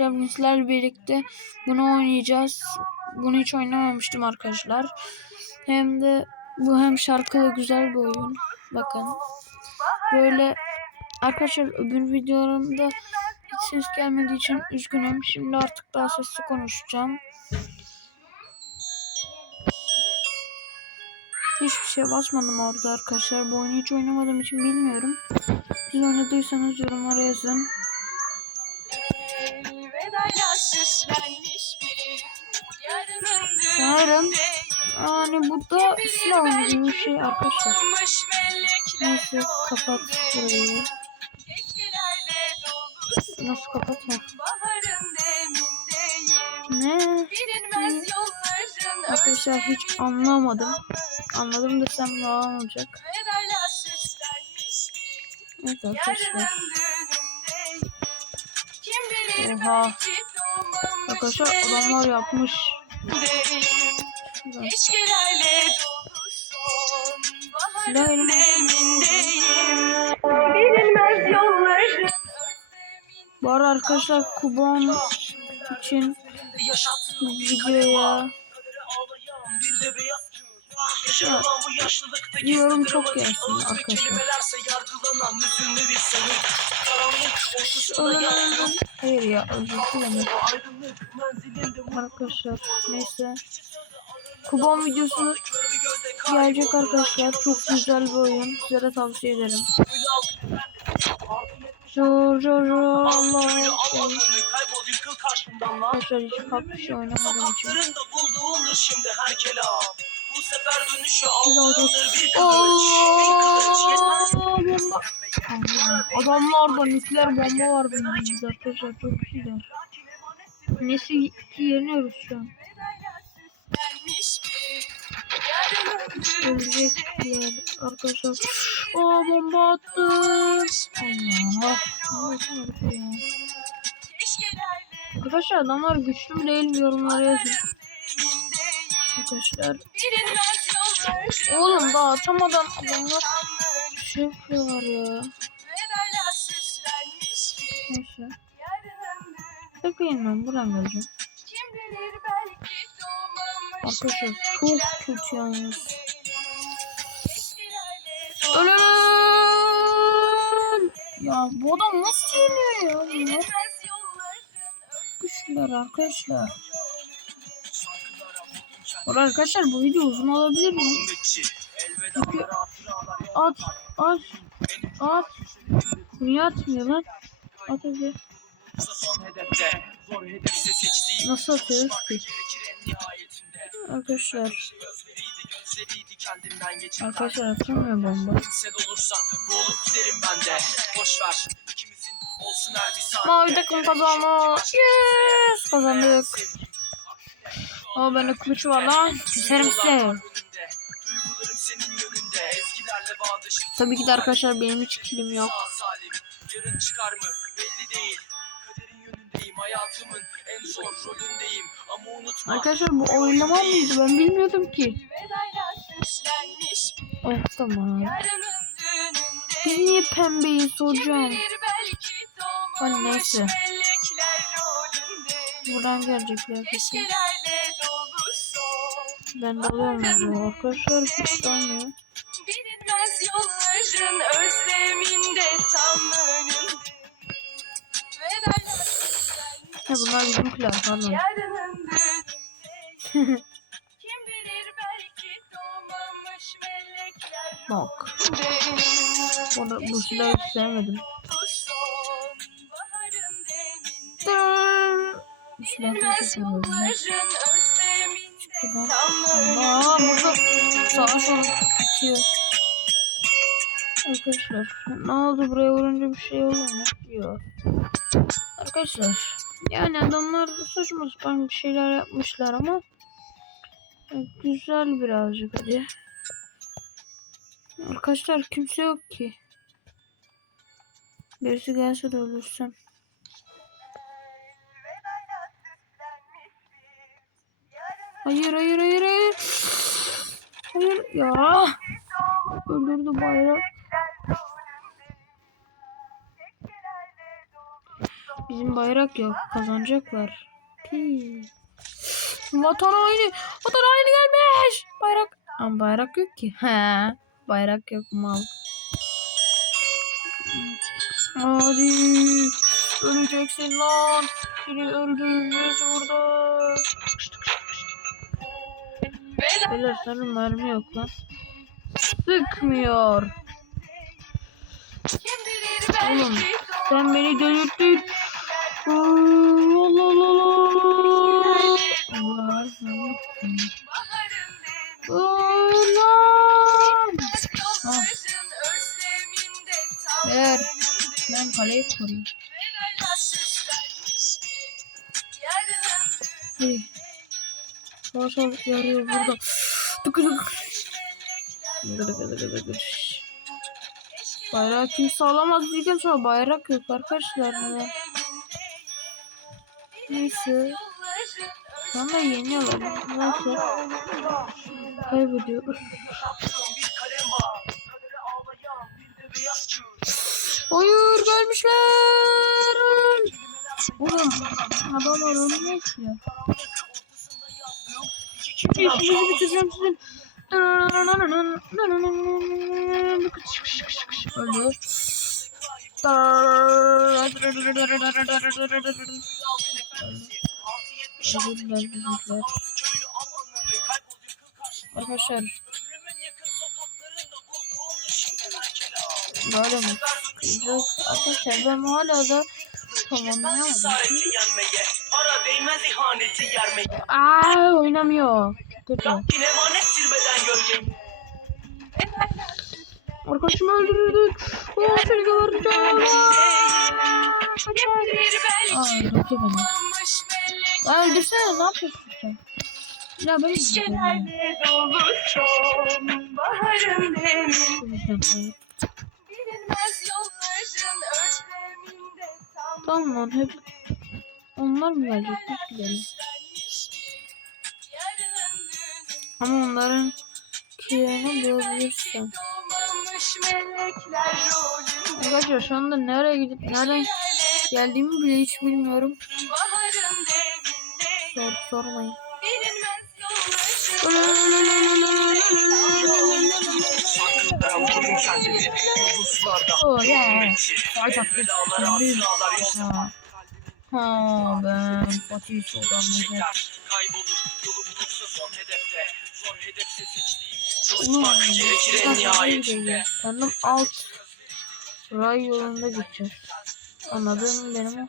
arkadaşlar birlikte bunu oynayacağız. Bunu hiç oynamamıştım arkadaşlar. Hem de bu hem şarkılı güzel bir oyun. Bakın. Böyle arkadaşlar öbür videolarımda hiç ses gelmediği için üzgünüm. Şimdi artık daha sesli konuşacağım. Hiçbir şey basmadım orada arkadaşlar. Bu oyunu hiç oynamadığım için bilmiyorum. Siz oynadıysanız yorumlara yazın. Yani bu da silah bir şey arkadaşlar. Neyse kapat burayı. Nasıl kapat ya? baharın demindeyim Ne? Yolların Arkadaşlar hiç anlamadım. Anladım desem yalan olacak. Evet arkadaşlar. Oha. Arkadaşlar adamlar yapmış. Şuradan. Keşkelerle Silah baharın demindeyim. Bilinmez yolların Bu arada arkadaşlar kupon için bu videoya ya, yorum çok gelsin arkadaşlar. Hayır ya özür dilerim. Arkadaşlar neyse. Kubon videosu gelecek arkadaşlar. Çok güzel bir oyun. Size de tavsiye ederim. Zor zor zor Allah. Kaybol yıkıl karşımdan lan. Arkadaşlar hiç şey oynamadığım için. Bir kılıç. Bir kılıç. Allah. Adamlarda nükleer bomba var bunun arkadaşlar çok güzel. Neyse ki yeniyoruz şu an. Ölecekler arkadaşlar. Aa bomba attı. Allah. Allah ya. Arkadaşlar adamlar güçlü mü değil mi yorumlara yazın. Arkadaşlar. Oğlum daha atamadan adamlar şey yapıyorlar ya. Neyse. yarının düğününde Bekleyin ben Arkadaşlar çok kötü yalnız. Ölüm! Ya bu adam nasıl yeniyor ya bunlar? Güçlüler arkadaşlar. Bu arada arkadaşlar bu video uzun olabilir mi? Elveda At, at, at. Niye atmıyor lan? At hadi. Nasıl atıyoruz ki? Arkadaşlar, arkadaşlar atamıyor bomba. Sen olursa boğulup giderim ben de. Boş ver. İkimizin olsun her bir saniye. Mavi takım kazandı. Yes! Kazandık. Ama bende kılıç var lan. Keserim bağdaşır. Tabii ki de arkadaşlar benim hiç kilim yok. Yarın çıkar mı? Belli değil. Kaderin yönündeyim. Hayatımın en zor rolündeyim. Arkadaşlar bu oynamam mıydı? Ben bilmiyordum ki. Oh tamam. Biz niye pembeyi soracağım? Doğmamış neyse. Buradan gelecekler kesin. Ben de alıyorum bunu. Arkadaşlar hiç olmuyor. Bilinmez yolların özleminde tam süslenmiş Ha bunlar bizimkiler pardon. Kim bilir belki doğmamış melekler Bak. Bunu, bu silahı hiç sevmedim. Bu silahı çok Aa burada sağa sola bitiyor. Arkadaşlar ne oldu buraya vurunca bir şey oldu mu? Yok. Arkadaşlar yani adamlar saçma sapan bir şeyler yapmışlar ama e, güzel birazcık hadi. Arkadaşlar kimse yok ki. Birisi gelse de ölürsem. Hayır hayır hayır hayır. Hayır ya. Öldürdü bayrak. Bizim bayrak yok. Kazanacaklar. Pi. Vatan haini. Vatan haini gelmiş. Bayrak. Ama bayrak yok ki. He. Bayrak yok mal. Hadi. Öleceksin lan. Seni öldürürüz burada. Beyler senin mermi yok lan. Sıkmıyor. Oğlum sen beni delirttin. Ver. Ben kaleyi koruyayım. Hey. Savaş alıp yarıyor burada. Tıkı tıkı. Gıdı gıdı gıdı gıdı. Bayrağı kimse alamaz diyeceğim sonra bayrak yok arkadaşlar. Ya. Neyse. Anda yeniyorlar. Neyse. Kaybediyoruz. Hayır gelmişler. Oğlum adamlar ölmüyor ki ya. Şimdi işinizi bitireceğim sizin. Öldü. Özürler bizimkiler. Arkadaşlar böyle mi? Kızık. Arkadaşlar ben hala da tamamlayamadım. Cesareti yenmeye, para değmez ihaneti yermeye. Aa oynamıyor. Kötü. Arkadaşımı öldürdük. Oh seni geberteceğim. Aa öldürdü beni. Lan öldürsene ne yapıyorsun? Ya ben Şişelerde dolu sonbaharın demin Bilinmez yolların özleminde tam Tamam lan hep onlar mı gelecek? Biz gidelim. Ama onların melekler rolünde Arkadaşlar şu anda nereye gidip nereden geldiğimi bile hiç bilmiyorum. Sor, sormayın. Oh yeah. Ha. Ben Fatih Sultan kaybolur yolu bulursa son hedefte. Zor hedefse seçtiğim Oğlum, çalışmak gerekir en nihayetinde. Sanırım alt ray yolunda gideceğiz. Anladın benim o.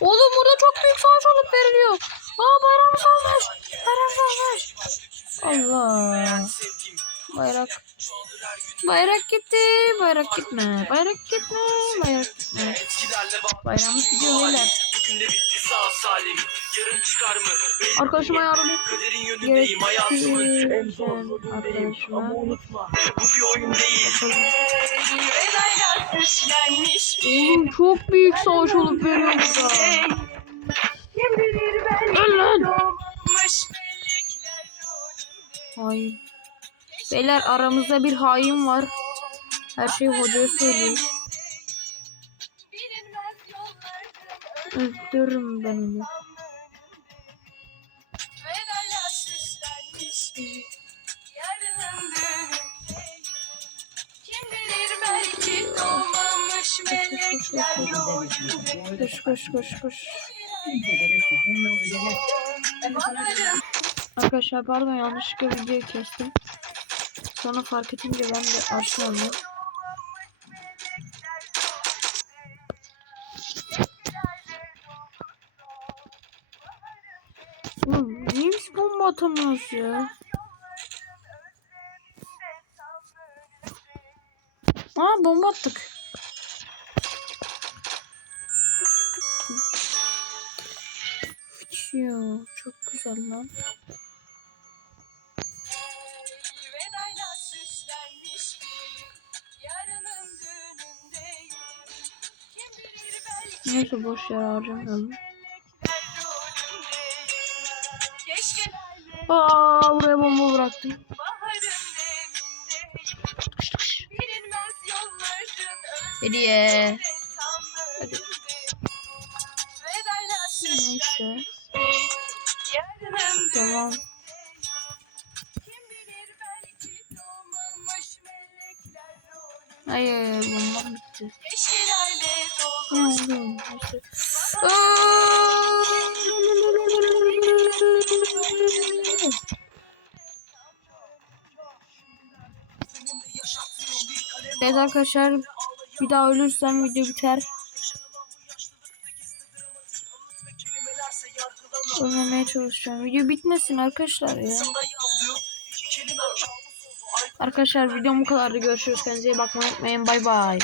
Oğlum burada çok büyük Bayrak gitti. Bayrak gitme. Bayrak gitme. Bayrak gitme. Bayrağımız gidiyor beyler. Arkadaşıma yardım et. Arkadaşıma. Süslenmiş Oğlum çok büyük savaş olup veriyor burada. Öl lan. Hain. Beyler aramızda bir hain var. Her şeyi hocaya yolların Öldürürüm ben onu. Koş koş koş koş. Arkadaşlar pardon yanlışlıkla videoyu kestim. Sonra fark edince ben de açtım onu. Oğlum niye biz bomba atamıyoruz ya? Aa bomba attık. Çok güzel lan. Neyse boş yer harcamayalım. Aa buraya bomba bıraktım. Hediye. önümde Neyse. Rolü. Hayır bunlar bitti. Oldu? Neyse. Evet arkadaşlar bir daha ölürsem video biter. Ölmemeye çalışacağım. Video bitmesin arkadaşlar ya. Arkadaşlar videom bu kadardı. Görüşürüz. Kendinize iyi bakmayı unutmayın. Bay bay.